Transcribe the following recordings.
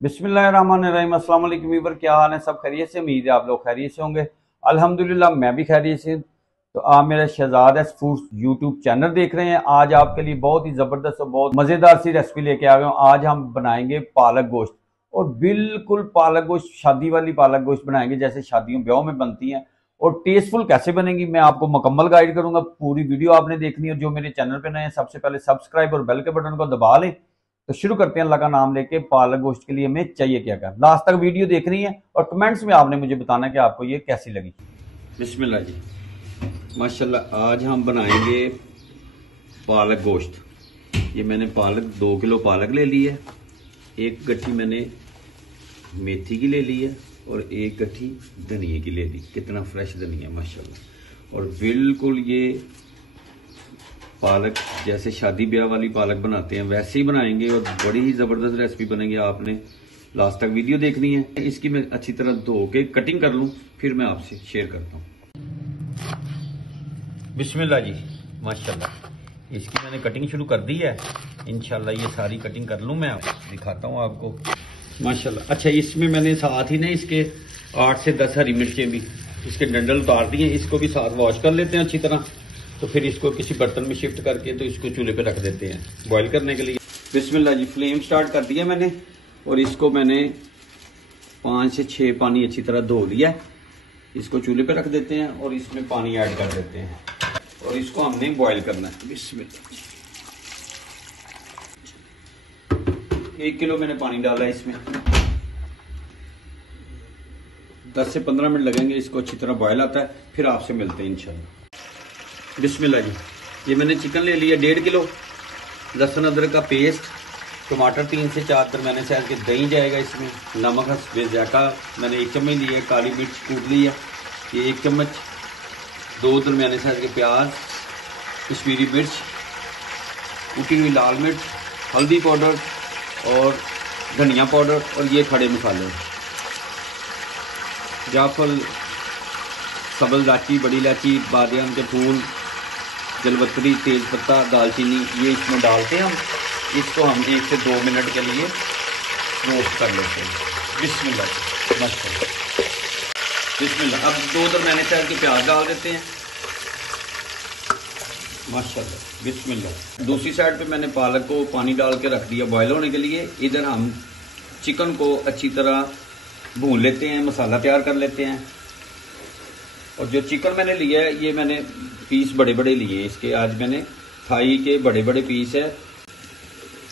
बिस्मिल्लाहिर्रहमानिर्रहीम। अस्सलाम वालेकुम वीवर, क्या हाल है? सब खैरियत से? उम्मीद है आप लोग खैरियत से होंगे। अल्हम्दुलिल्लाह मैं भी खैरियत से। तो आप मेरा शहजाद फूड यूट्यूब चैनल देख रहे हैं। आज आपके लिए बहुत ही ज़बरदस्त और बहुत मज़ेदार सी रेसिपी लेके आ गए हूँ। आज हम बनाएंगे पालक गोश्त, और बिल्कुल पालक गोश्त शादी वाली पालक गोश्त बनाएंगे जैसे शादियों ब्याहों में बनती हैं। और टेस्टफुल कैसे बनेगी मैं आपको मुकम्मल गाइड करूंगा। पूरी वीडियो आपने देखनी है। जो मेरे चैनल पे नए हैं सबसे पहले सब्सक्राइब और बेल के बटन को दबा लें। तो शुरू करते हैं अल्लाह का नाम लेके। पालक गोश्त के लिए हमें चाहिए क्या क्या, लास्ट तक वीडियो देखनी है और कमेंट्स में आपने मुझे बताना कि आपको ये कैसी लगी। बिस्मिल्लाह जी, माशाल्लाह। आज हम बनाएंगे पालक गोश्त। ये मैंने पालक 2 किलो पालक ले ली है, एक गट्ठी मैंने मेथी की ले ली है और एक गट्ठी धनिया की ले ली। कितना फ्रेश धनिया माशाल्लाह। और बिल्कुल ये पालक जैसे शादी ब्याह वाली पालक बनाते हैं वैसे ही बनाएंगे और बड़ी ही ज़बरदस्त रेसिपी बनेगी। आपने लास्ट तक वीडियो देखनी है। इसकी मैं अच्छी तरह धो के कटिंग कर लूँ, फिर मैं आपसे शेयर करता हूँ। बिस्मिल्लाह जी, माशाल्लाह। इसकी मैंने कटिंग शुरू कर दी है। इंशाल्लाह ये सारी कटिंग कर लूँ, मैं दिखाता हूँ आपको माशाल्लाह। अच्छा, इसमें मैंने साथ ही ना इसके 8 से 10 हरी मिर्चें भी इसके डंडल उतार दिए। इसको भी साथ वॉश कर लेते हैं अच्छी तरह। तो फिर इसको किसी बर्तन में शिफ्ट करके तो इसको चूल्हे पे रख देते हैं बॉईल करने के लिए। बिस्मिल्लाह जी, फ्लेम स्टार्ट कर दिया मैंने और इसको मैंने 5 से 6 पानी अच्छी तरह धो लिया। इसको चूल्हे पे रख देते हैं और इसमें पानी ऐड कर देते हैं और इसको हमने बॉईल करना है। बिस्मिल्लाह जी, 1 किलो मैंने पानी डाला है। इसमें 10 से 15 मिनट लगेंगे इसको अच्छी तरह बॉयल आता है, फिर आपसे मिलते हैं इंशाल्लाह। बिस्मिल्लाह जी, ये मैंने चिकन ले लिया 1.5 किलो, लहसुन अदरक का पेस्ट, टमाटर 3 से 4 दरमियाने साइज के, दही जाएगा इसमें, नमक बेजायका मैंने 1 चम्मच लिया है, काली मिर्च कूट ली है ये 1 चम्मच, 2 दरमियाने साइज के प्याज, कश्मीरी मिर्च, कुटी हुई लाल मिर्च, हल्दी पाउडर और धनिया पाउडर, और ये खड़े मसाले जायफल, सब्ज़ इलायची, बड़ी इलायची, बादियान के फूल, जलवतरी, तेज पत्ता, दालचीनी, ये इसमें डालते हैं हम। इसको हम 1 से 2 मिनट के लिए रोस्ट कर लेते हैं। बिस्मिल्लाह माशाल्लाह। बिस्मिल्लाह। अब 2 दरमियाने साइज के प्याज डाल देते हैं माशाल्लाह। बिस्मिल्लाह। दूसरी साइड पे मैंने पालक को पानी डाल के रख दिया बॉयल होने के लिए। इधर हम चिकन को अच्छी तरह भून लेते हैं, मसाला तैयार कर लेते हैं। और जो चिकन मैंने लिया है ये मैंने पीस बड़े बड़े लिए इसके। आज मैंने थाई के बड़े बड़े पीस है।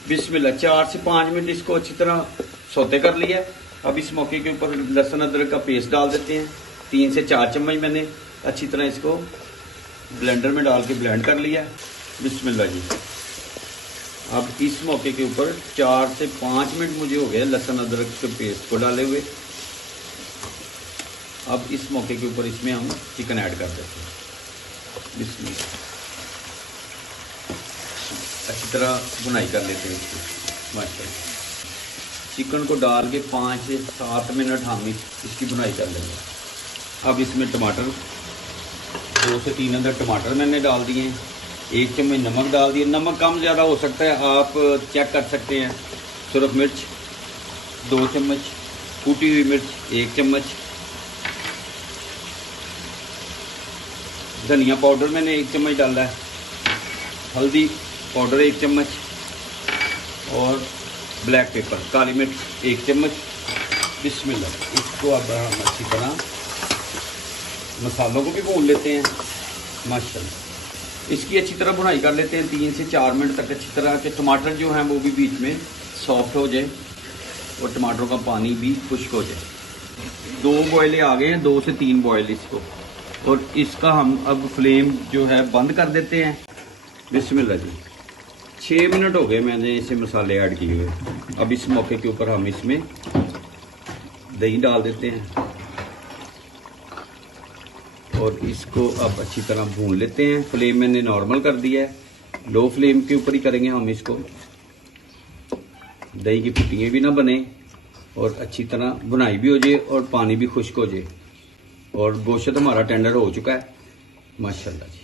बिस्मिल्लाह। 4 से 5 मिनट इसको अच्छी तरह सौते कर लिया। अब इस मौके के ऊपर लहसुन अदरक का पेस्ट डाल देते हैं। 3 से 4 चम्मच मैंने अच्छी तरह इसको ब्लेंडर में डाल के ब्लेंड कर लिया। बिस्मिल्लाह जी। अब इस मौके के ऊपर 4 से 5 मिनट मुझे हो गए लहसुन अदरक के पेस्ट को डाले हुए। अब इस मौके के ऊपर इसमें हम चिकन ऐड कर देते हैं। बिस्मिल्लाह। अच्छी तरह भुनाई कर लेते हैं इसकी माशाल्लाह। चिकन को डाल के 5 से 7 मिनट हम इसकी भुनाई कर लेंगे। अब इसमें टमाटर 2 से 3 अंदर टमाटर मैंने डाल दिए। 1 चम्मच नमक डाल दिए। नमक कम ज़्यादा हो सकता है, आप चेक कर सकते हैं। सुरख मिर्च 2 चम्मच, कूटी हुई मिर्च 1 चम्मच, धनिया पाउडर मैंने 1 चम्मच डाला है, हल्दी पाउडर 1 चम्मच और ब्लैक पेपर काली मिर्च 1 चम्मच। बिस्मिल्लाह। इसको अब हम अच्छी तरह मसालों को भी भून लेते हैं माशाल्लाह। इसकी अच्छी तरह भुनाई कर लेते हैं 3 से 4 मिनट तक अच्छी तरह के। टमाटर जो हैं वो भी बीच में सॉफ्ट हो जाए और टमाटरों का पानी भी खुश्क हो जाए। 2 बॉयलें आ गए हैं, 2 से 3 बॉयल इसको। और इसका हम अब फ्लेम जो है बंद कर देते हैं। बिस्मिल्लाह जी। 6 मिनट हो गए मैंने इसे मसाले ऐड किए हुए। अब इस मौके के ऊपर हम इसमें दही डाल देते हैं और इसको अब अच्छी तरह भून लेते हैं। फ्लेम मैंने नॉर्मल कर दिया है, लो फ्लेम के ऊपर ही करेंगे हम इसको। दही की फुटियाँ भी ना बने और अच्छी तरह भुनाई भी हो जाए और पानी भी खुश्क हो जाए। और गोश्त हमारा टेंडर हो चुका है माशाल्लाह जी।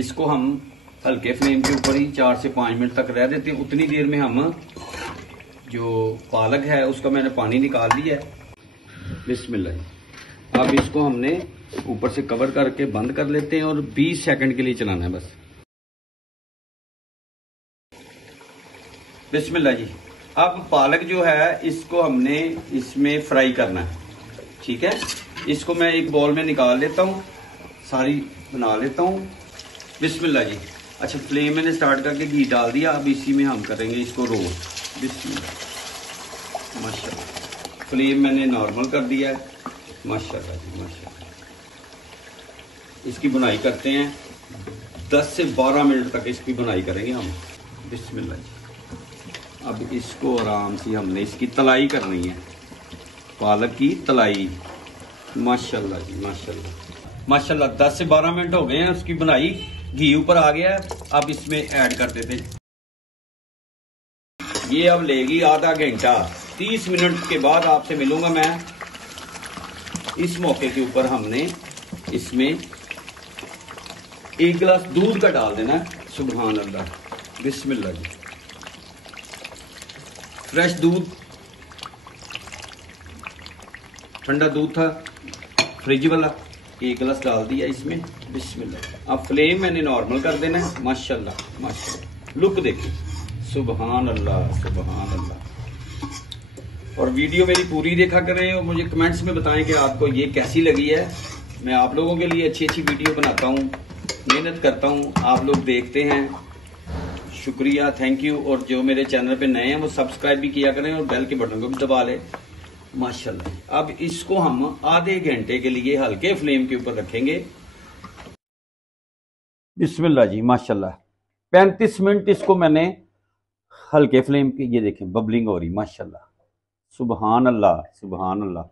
इसको हम हल्के फ्लेम के ऊपर ही 4 से 5 मिनट तक रह देते हैं। उतनी देर में हम जो पालक है उसका मैंने पानी निकाल लिया है। बिस्मिल्लाह। अब इसको हमने ऊपर से कवर करके बंद कर लेते हैं और 20 सेकंड के लिए चलाना है बस। बिस्मिल्लाह जी। अब पालक जो है इसको हमने इसमें फ्राई करना है, ठीक है। इसको मैं एक बॉल में निकाल लेता हूँ, सारी बना लेता हूँ। बिस्मिल्लाह जी। अच्छा, फ्लेम मैंने स्टार्ट करके घी डाल दिया। अब इसी में हम करेंगे इसको रोस्ट। बिस्मिल्लाह। माशाल्लाह। फ्लेम मैंने नॉर्मल कर दिया है। माशाल्लाह जी माशाल्लाह। इसकी बुनाई करते हैं 10 से 12 मिनट तक इसकी बुनाई करेंगे हम। बिस्मिल्लाह जी। अब इसको आराम से हमने इसकी तलाई करनी है, पालक की तलाई। माशाल्लाह जी माशाल्लाह माशाल्लाह। 10 से 12 मिनट हो गए हैं, उसकी बुनाई घी ऊपर आ गया है। अब इसमें ऐड कर देते हैं। ये अब लेगी आधा घंटा। 30 मिनट के बाद आपसे मिलूंगा मैं। इस मौके के ऊपर हमने इसमें 1 गिलास दूध का डाल देना है। सुभान अल्लाह। बिस्मिल्लाह जी। फ्रेश दूध, ठंडा दूध था फ्रिज वाला, 1 गिलास डाल दिया इसमें। बिस्मिल्लाह। अब फ्लेम मैंने नॉर्मल कर देना है। माशाल्लाह माशाल्लाह। लुक देखिए। सुभान अल्लाह सुभान अल्लाह। और वीडियो मेरी पूरी देखा करें और मुझे कमेंट्स में बताएं कि आपको ये कैसी लगी है। मैं आप लोगों के लिए अच्छी अच्छी वीडियो बनाता हूँ, मेहनत करता हूँ, आप लोग देखते हैं। शुक्रिया, थैंक यू। और जो मेरे चैनल पे नए हैं वो सब्सक्राइब भी किया करें और बेल के बटन को भी दबा लें। माशाल्लाह। अब इसको हम आधे घंटे के लिए हल्के फ्लेम के ऊपर रखेंगे। बिस्मिल्लाह जी माशाल्लाह। 35 मिनट इसको मैंने हल्के फ्लेम की, ये देखें बबलिंग हो रही। माशाल्लाह सुभान अल्लाह सुभान अल्लाह।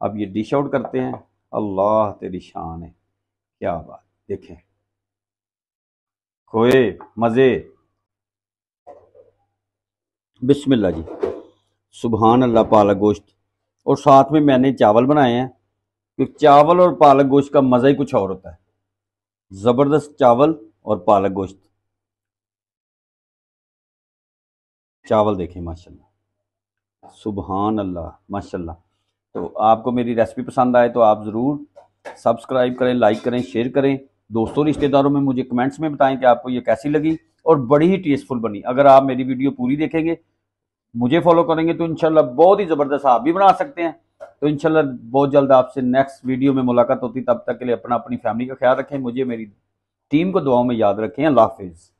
अब ये डिश आउट करते हैं। अल्लाह तेरी शान है, क्या बात। देखें खोए मजे। बिस्मिल्लाह जी। सुभान अल्लाह। पालक गोश्त और साथ में मैंने चावल बनाए हैं, क्योंकि चावल और पालक गोश्त का मज़ा ही कुछ और होता है। ज़बरदस्त चावल और पालक गोश्त। चावल देखें माशाल्लाह सुभान अल्लाह माशाल्लाह। तो आपको मेरी रेसिपी पसंद आए तो आप ज़रूर सब्सक्राइब करें, लाइक करें, शेयर करें। दोस्तों रिश्तेदारों में मुझे कमेंट्स में बताएं कि आपको ये कैसी लगी और बड़ी ही टेस्टफुल बनी। अगर आप मेरी वीडियो पूरी देखेंगे, मुझे फॉलो करेंगे, तो इंशाल्लाह बहुत ही ज़बरदस्त आप भी बना सकते हैं। तो इंशाल्लाह बहुत जल्द आपसे नेक्स्ट वीडियो में मुलाकात होती। तब तक के लिए अपनी फैमिली का ख्याल रखें, मुझे मेरी टीम को दुआओं में याद रखें। अल्लाह हाफिज़।